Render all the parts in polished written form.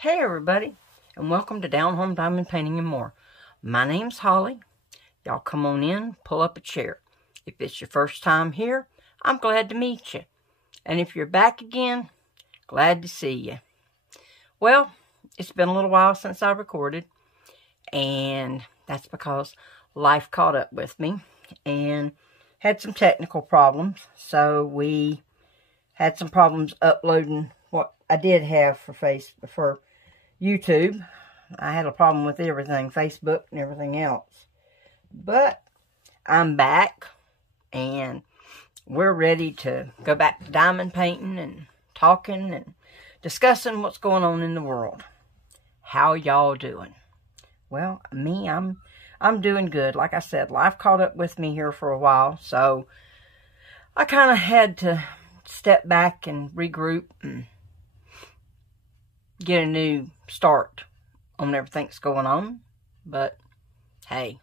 Hey everybody, and welcome to Down Home Diamond Painting and More. My name's Holly. Y'all come on in, pull up a chair. If it's your first time here, I'm glad to meet you. And if you're back again, glad to see you. Well, it's been a little while since I recorded, and that's because life caught up with me and had some technical problems. So we had some problems uploading what I did have for YouTube. I had a problem with everything, Facebook and everything else. But I'm back, and we're ready to go back to diamond painting and talking and discussing what's going on in the world. How y'all doing? Well, me, I'm doing good. Like I said, life caught up with me here for a while, so I kind of had to step back and regroup and get a new start on everything that's going on. But hey,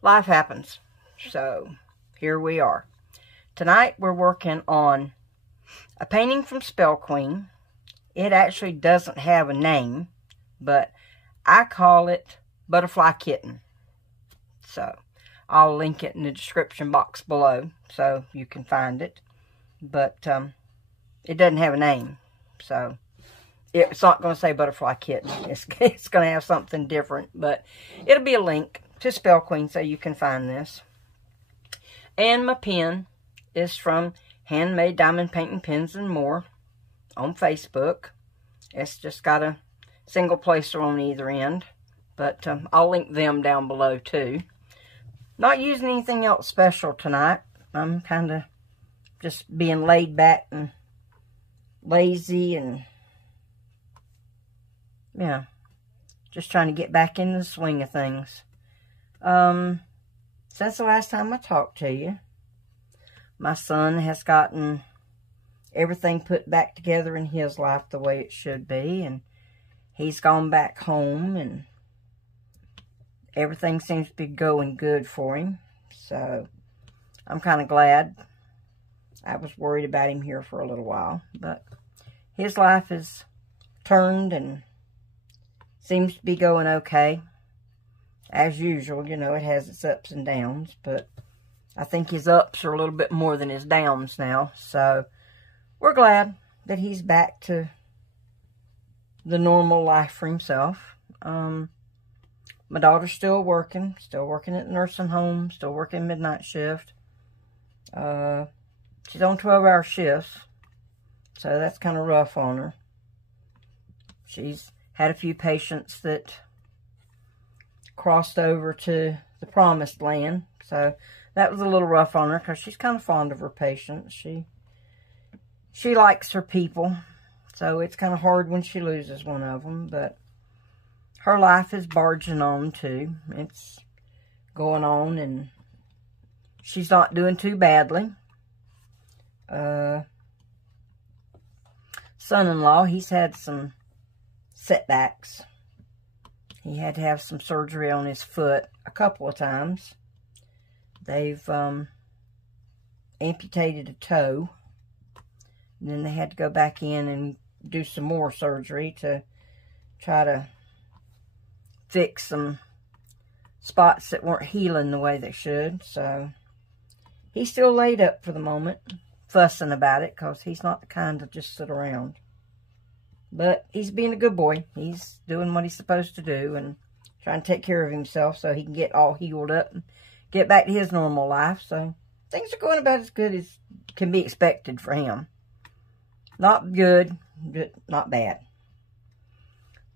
life happens. So here we are. Tonight we're working on a painting from Spell Queen. It actually doesn't have a name, but I call it Butterfly Kitten. So I'll link it in the description box below so you can find it. But it doesn't have a name, so it's not going to say Butterfly Kitten. It's going to have something different, but it'll be a link to Spell Queen so you can find this. And my pen is from Handmade Diamond Painting Pens and More on Facebook. It's just got a single placer on either end, but I'll link them down below too. Not using anything else special tonight. I'm kind of just being laid back and lazy and yeah, just trying to get back in the swing of things. Since the last time I talked to you, my son has gotten everything put back together in his life the way it should be, and he's gone back home, and everything seems to be going good for him. So I'm kind of glad. I was worried about him here for a little while, but his life is turned and seems to be going okay. As usual, you know, it has its ups and downs, but I think his ups are a little bit more than his downs now. So we're glad that he's back to the normal life for himself. My daughter's still working at the nursing home, still working midnight shift. She's on 12-hour shifts, so that's kind of rough on her. She's had a few patients that crossed over to the promised land, so that was a little rough on her because she's kind of fond of her patients. She likes her people, so it's kind of hard when she loses one of them, but her life is barging on too. It's going on, and she's not doing too badly. Son-in-law, he's had some setbacks. He had to have some surgery on his foot a couple of times. They've amputated a toe, and then they had to go back in and do some more surgery to try to fix some spots that weren't healing the way they should. So he's still laid up for the moment, fussing about it, because he's not the kind to just sit around. But he's being a good boy. He's doing what he's supposed to do and trying to take care of himself so he can get all healed up and get back to his normal life. So things are going about as good as can be expected for him. Not good, but not bad.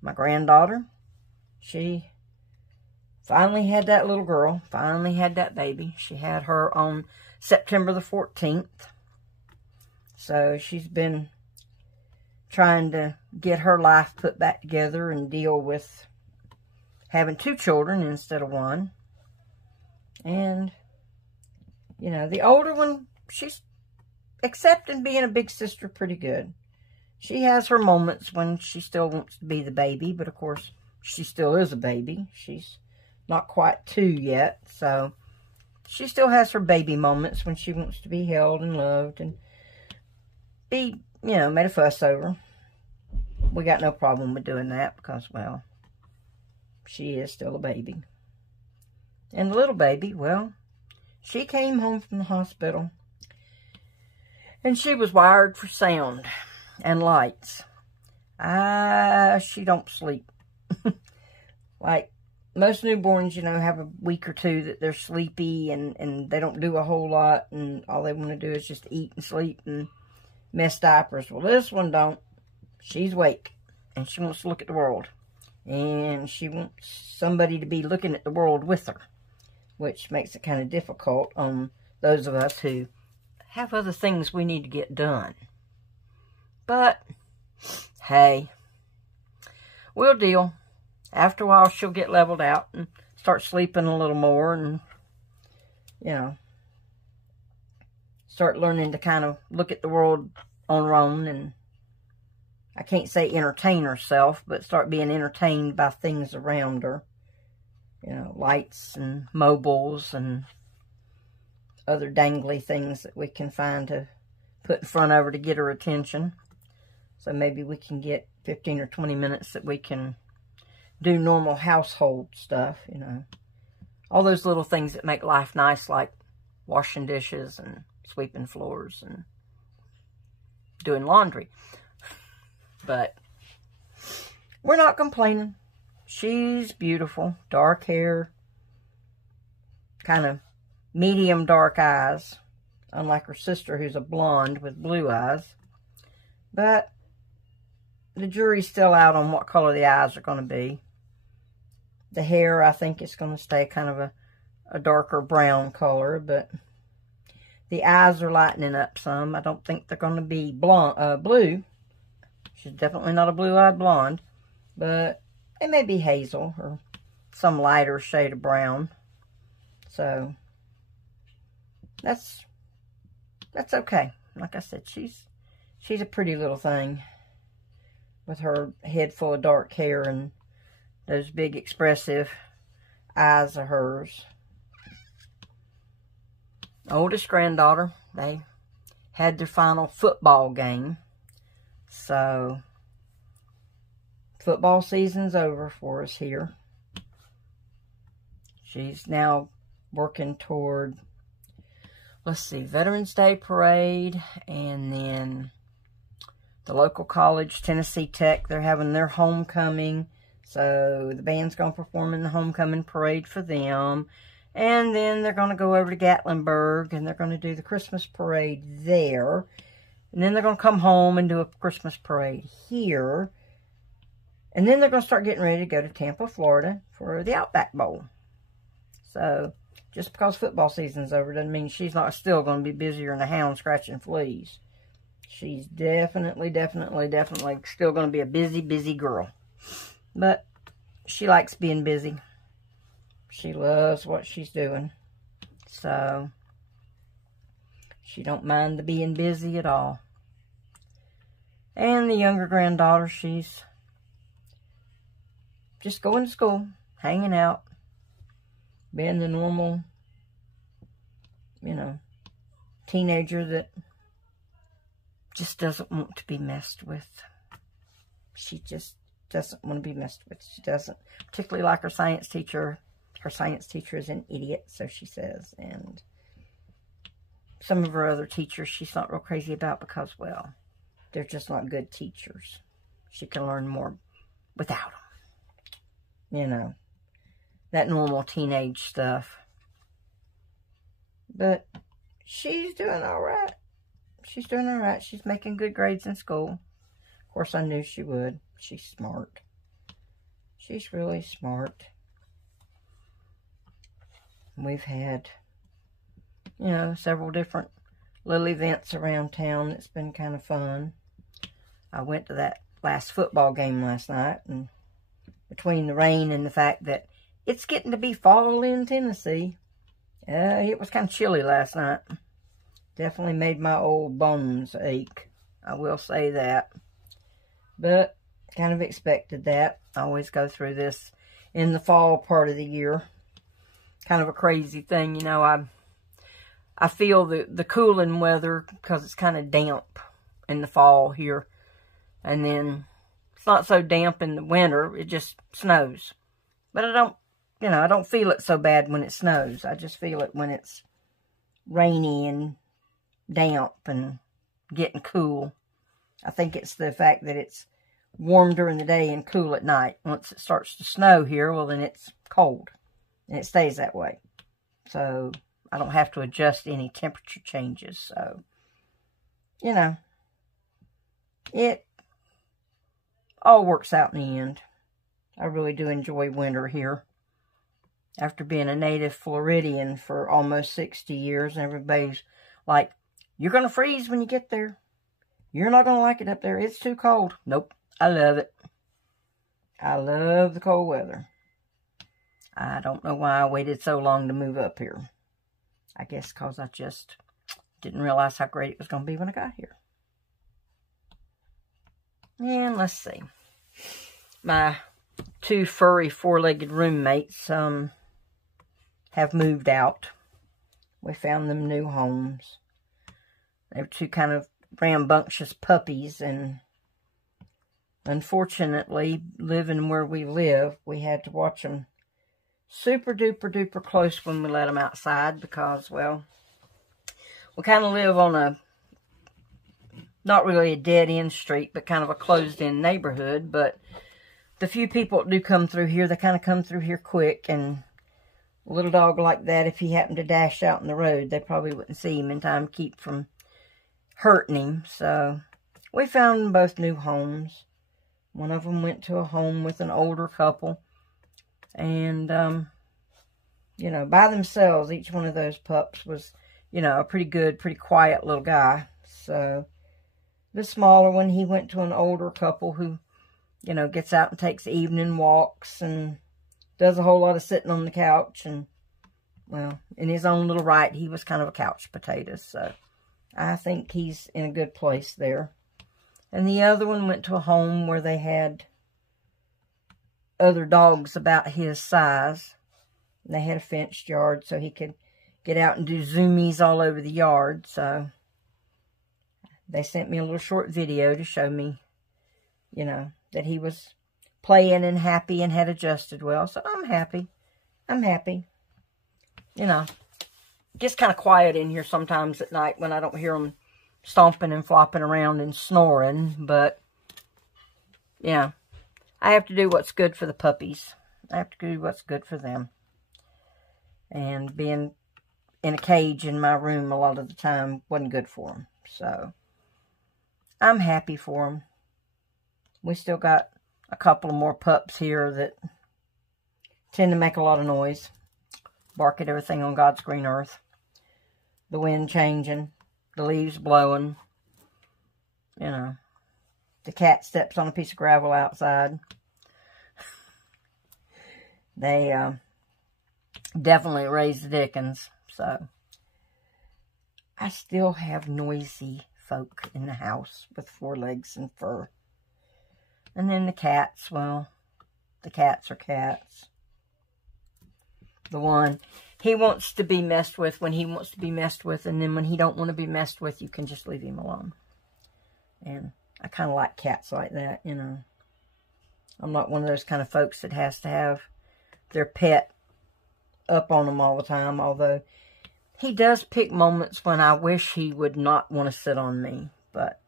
My granddaughter, she finally had that little girl, finally had that baby. She had her on September the 14th. So she's been trying to get her life put back together and deal with having 2 children instead of 1. And, you know, the older one, she's accepting being a big sister pretty good. She has her moments when she still wants to be the baby, but of course, she still is a baby. She's not quite 2 yet, so she still has her baby moments when she wants to be held and loved and be, you know, made a fuss over. we got no problem with doing that because, well, she is still a baby. And the little baby, well, she came home from the hospital and she was wired for sound and lights. She don't sleep. Like most newborns, you know, have a week or two that they're sleepy and they don't do a whole lot and all they want to do is just eat and sleep and mess diapers. Well, this one don't. She's awake and she wants to look at the world. And she wants somebody to be looking at the world with her, which makes it kind of difficult on those of us who have other things we need to get done. But, hey, we'll deal. After a while, she'll get leveled out and start sleeping a little more and, you know, start learning to kind of look at the world on her own and, I can't say entertain herself, but start being entertained by things around her. You know, lights and mobiles and other dangly things that we can find to put in front of her to get her attention. So maybe we can get 15 or 20 minutes that we can do normal household stuff, you know. All those little things that make life nice, like washing dishes and sweeping floors and doing laundry. But we're not complaining. She's beautiful. Dark hair. Kind of medium dark eyes. Unlike her sister, who's a blonde with blue eyes. But the jury's still out on what color the eyes are going to be. The hair, I think it's going to stay kind of a darker brown color. But the eyes are lightening up some. I don't think they're going to be blue. She's definitely not a blue-eyed blonde. But they may be hazel or some lighter shade of brown. So that's okay. Like I said, she's a pretty little thing with her head full of dark hair and those big expressive eyes of hers. Oldest granddaughter, they had their final football game. So football season's over for us here. She's now working toward, let's see, Veterans Day Parade, and then the local college, Tennessee Tech, they're having their homecoming. So the band's going to perform in the homecoming parade for them. And then they're going to go over to Gatlinburg, and they're going to do the Christmas parade there. And then they're going to come home and do a Christmas parade here. And then they're going to start getting ready to go to Tampa, Florida for the Outback Bowl. So, just because football season's over doesn't mean she's not still going to be busier than a hound scratching fleas. She's definitely still going to be a busy, busy girl. But she likes being busy. She loves what she's doing. So, she don't mind the being busy at all. And the younger granddaughter, she's just going to school, hanging out, being the normal, you know, teenager that just doesn't want to be messed with. She just doesn't want to be messed with. She doesn't particularly like her science teacher. Her science teacher is an idiot, so she says. And some of her other teachers she's not real crazy about because, well, they're just not good teachers. She can learn more without them. You know, that normal teenage stuff. But she's doing all right. She's doing all right. She's making good grades in school. Of course, I knew she would. She's smart. She's really smart. We've had, you know, several different little events around town. It's been kind of fun. I went to that last football game last night, and between the rain and the fact that it's getting to be fall in Tennessee, it was kind of chilly last night. Definitely made my old bones ache. I will say that. But kind of expected that. I always go through this in the fall part of the year. Kind of a crazy thing, you know. I feel the cooling weather because it's kind of damp in the fall here. And then It's not so damp in the winter. It just snows. But I don't, I don't feel it so bad when it snows. I just feel it when it's rainy and damp and getting cool. I think it's the fact that it's warm during the day and cool at night. Once it starts to snow here, well, then it's cold. And it stays that way. So I don't have to adjust any temperature changes. So, it all works out in the end. I really do enjoy winter here. After being a native Floridian for almost 60 years, and everybody's like, you're going to freeze when you get there. You're not going to like it up there. It's too cold. Nope. I love it. I love the cold weather. I don't know why I waited so long to move up here. I guess because I just didn't realize how great it was going to be when I got here. And let's see. My two furry four-legged roommates have moved out. We found them new homes. They were two kind of rambunctious puppies, and unfortunately, living where we live, we had to watch them super duper duper close when we let them outside because, well, we kind of live on a, not really a dead-end street, but kind of a closed-in neighborhood. But the few people that do come through here, they kind of come through here quick. And a little dog like that, if he happened to dash out in the road, they probably wouldn't see him in time to keep from hurting him. So we found them both new homes. One of them went to a home with an older couple. And, by themselves, each one of those pups was, a pretty good, pretty quiet little guy. So the smaller one, he went to an older couple who, gets out and takes evening walks and does a whole lot of sitting on the couch. And, well, in his own little right, he was kind of a couch potato. So I think he's in a good place there. And the other one went to a home where they had other dogs about his size. And they had a fenced yard so he could get out and do zoomies all over the yard. So they sent me a little short video to show me, that he was playing and happy and had adjusted well. So I'm happy. I'm happy. It gets kind of quiet in here sometimes at night when I don't hear them stomping and flopping around and snoring. But, I have to do what's good for the puppies. I have to do what's good for them. And being in a cage in my room a lot of the time wasn't good for them. So I'm happy for them. We still got a couple of more pups here that tend to make a lot of noise. Bark at everything on God's green earth. The wind changing. The leaves blowing. The cat steps on a piece of gravel outside. They definitely raise the dickens. So I still have noisy folk in the house with four legs and fur. And then the cats, well, the cats are cats. The one, he wants to be messed with when he wants to be messed with, and then when he don't want to be messed with, you can just leave him alone. And I kind of like cats like that, I'm not one of those kind of folks that has to have their pet up on them all the time, although he does pick moments when I wish he would not want to sit on me. But,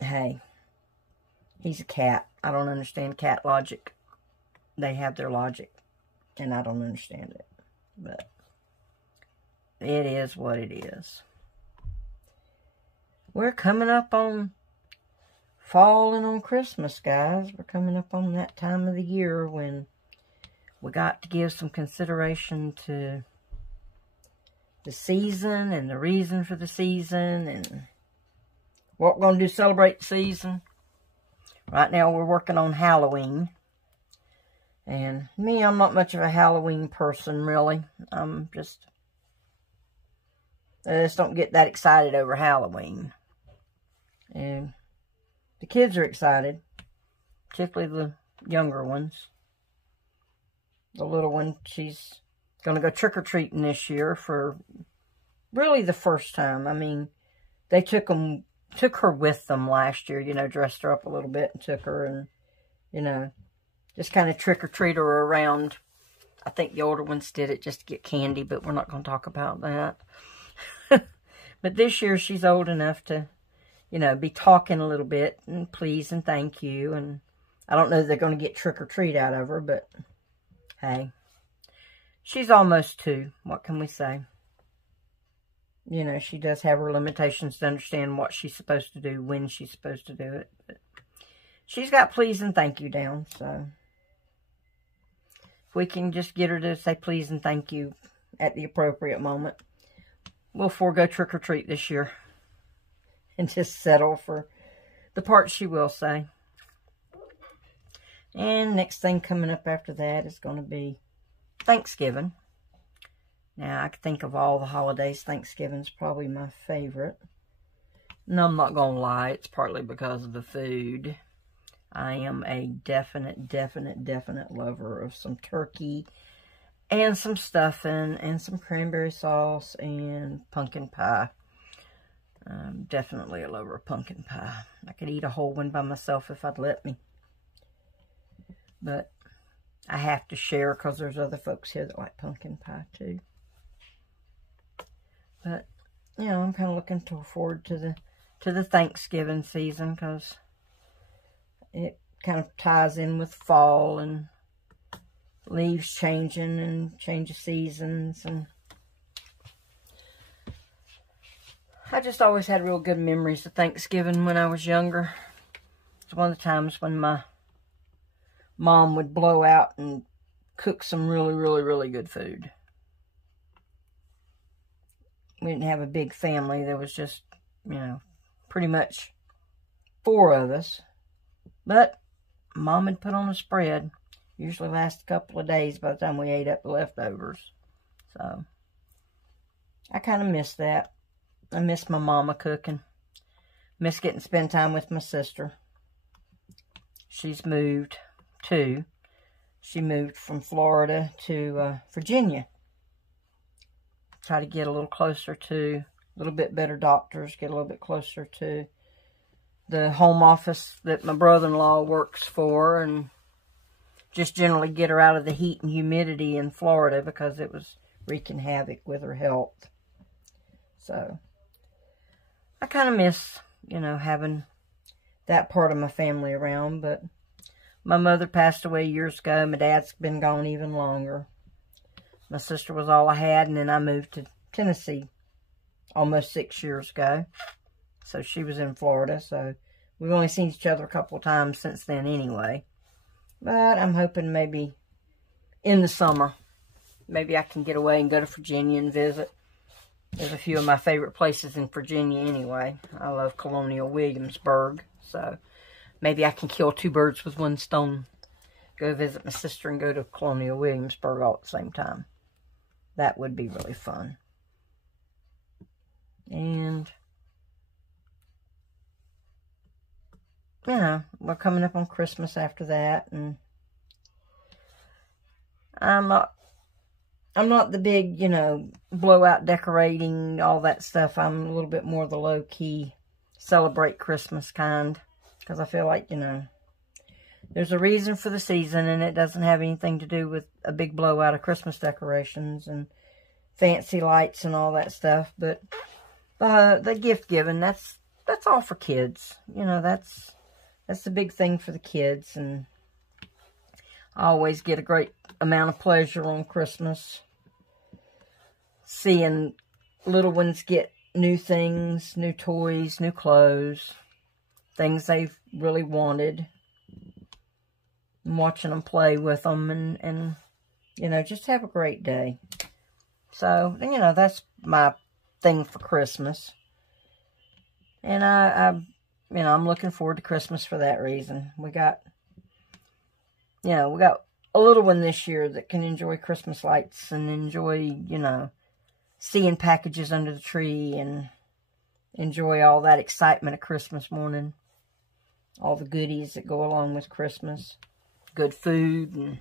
hey, he's a cat. I don't understand cat logic. They have their logic, and I don't understand it. But it is what it is. We're coming up on fall and on Christmas, guys. We're coming up on that time of the year when we got to give some consideration to the season and the reason for the season and what we're going to do to celebrate the season. Right now we're working on Halloween. And me, I'm not much of a Halloween person, really. I just don't get that excited over Halloween. And the kids are excited, particularly the younger ones. The little one, she's going to go trick-or-treating this year for really the first time. I mean, they took them took her with them last year, you know, dressed her up a little bit and took her and, you know, just kind of trick-or-treat her around. I think the older ones did it just to get candy, but we're not going to talk about that. But this year she's old enough to, you know, be talking a little bit and please and thank you. And I don't know if they're going to get trick-or-treat out of her, but hey, she's almost 2. What can we say? You know, she does have her limitations to understand what she's supposed to do, when she's supposed to do it. But she's got please and thank you down, so if we can just get her to say please and thank you at the appropriate moment, we'll forego trick-or-treat this year and just settle for the part she will say. And next thing coming up after that is going to be Thanksgiving. Now, I can think of all the holidays. Thanksgiving's probably my favorite. No, I'm not going to lie. It's partly because of the food. I am a definite lover of some turkey and some stuffing and some cranberry sauce and pumpkin pie. I'm definitely a lover of pumpkin pie. I could eat a whole one by myself if I'd let me. But I have to share because there's other folks here that like pumpkin pie too. But, you know, I'm kind of looking forward to the Thanksgiving season because it kind of ties in with fall and leaves changing and change of seasons. And I just always had real good memories of Thanksgiving when I was younger. It's one of the times when my mom would blow out and cook some really good food. We didn't have a big family. There was just, you know, pretty much 4 of us. But Mom would put on a spread. Usually last a couple of days by the time we ate up the leftovers. So, I kind of miss that. I miss my mama cooking. Miss getting to spend time with my sister. She's moved too. She moved from Florida to Virginia. Try to get a little closer to, a little bit better doctors, get a little bit closer to the home office that my brother-in-law works for, and just generally get her out of the heat and humidity in Florida because it was wreaking havoc with her health. So, I kind of miss, you know, having that part of my family around, but my mother passed away years ago. My dad's been gone even longer. My sister was all I had, and then I moved to Tennessee almost 6 years ago. So she was in Florida, so we've only seen each other a couple of times since then anyway. But I'm hoping maybe in the summer, maybe I can get away and go to Virginia and visit. There's a few of my favorite places in Virginia anyway. I love Colonial Williamsburg, so maybe I can kill 2 birds with 1 stone. Go visit my sister and go to Colonial Williamsburg all at the same time. That would be really fun. And, you know, we're coming up on Christmas after that, and I'm not the big, you know, blowout decorating, all that stuff. I'm a little bit more the low-key, celebrate Christmas kind, because I feel like, you know, there's a reason for the season, and it doesn't have anything to do with a big blowout of Christmas decorations and fancy lights and all that stuff. But the gift giving, that's all for kids. You know, that's the big thing for the kids. And I always get a great amount of pleasure on Christmas seeing little ones get new things, new toys, new clothes, things they've really wanted. And watching them play with them and, you know, just have a great day. So, you know, that's my thing for Christmas. And you know, I'm looking forward to Christmas for that reason. We got a little one this year that can enjoy Christmas lights and enjoy, you know, seeing packages under the tree and enjoy all that excitement of Christmas morning. All the goodies that go along with Christmas. Good food and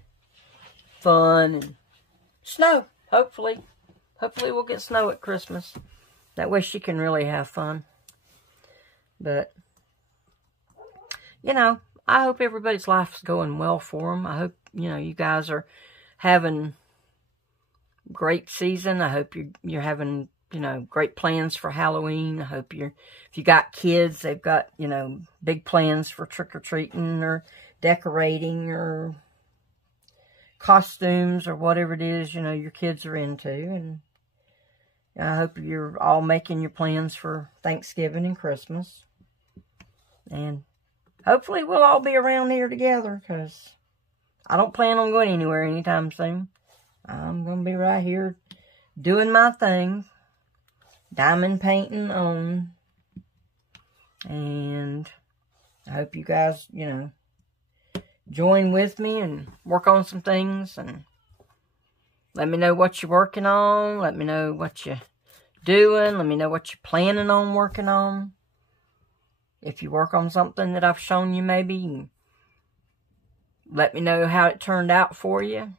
fun and snow, hopefully. Hopefully we'll get snow at Christmas. That way she can really have fun. But, you know, I hope everybody's life's going well for them. I hope, you know, you guys are having great season. I hope you're having, you know, great plans for Halloween. I hope if you got kids, they've got, you know, big plans for trick-or-treating or decorating or costumes or whatever it is, you know, your kids are into. And I hope you're all making your plans for Thanksgiving and Christmas. And hopefully we'll all be around here together, because I don't plan on going anywhere anytime soon. I'm going to be right here doing my thing. Diamond painting on. And I hope you guys, you know, join with me and work on some things. And let me know what you're working on. Let me know what you're doing. Let me know what you're planning on working on. If you work on something that I've shown you, maybe, let me know how it turned out for you.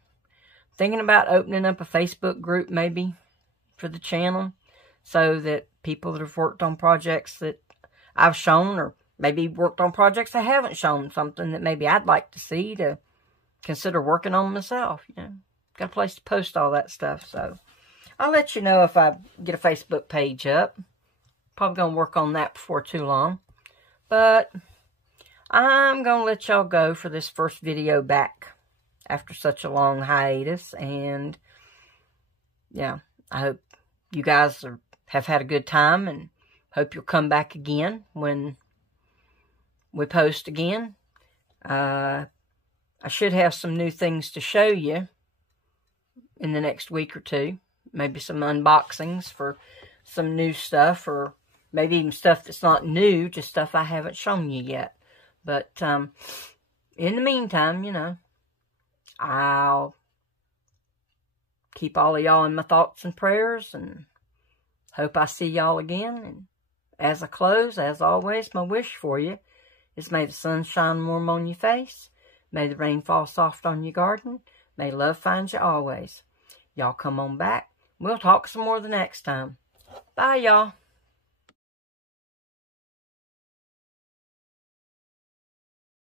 Thinking about opening up a Facebook group, maybe, for the channel, so that people that have worked on projects that I've shown, or maybe worked on projects I haven't shown, something that maybe I'd like to see, to consider working on myself, you know. Got a place to post all that stuff, so I'll let you know if I get a Facebook page up. Probably going to work on that before too long. But I'm going to let y'all go for this first video back after such a long hiatus. And yeah, I hope you guys have had a good time, and hope you'll come back again when we post again. I should have some new things to show you in the next week or two. Maybe some unboxings for some new stuff, or maybe even stuff that's not new, just stuff I haven't shown you yet. But in the meantime, you know, I'll keep all of y'all in my thoughts and prayers, and hope I see y'all again. And as I close, as always, my wish for you is, may the sun shine warm on your face. May the rain fall soft on your garden. May love find you always. Y'all come on back. We'll talk some more the next time. Bye, y'all.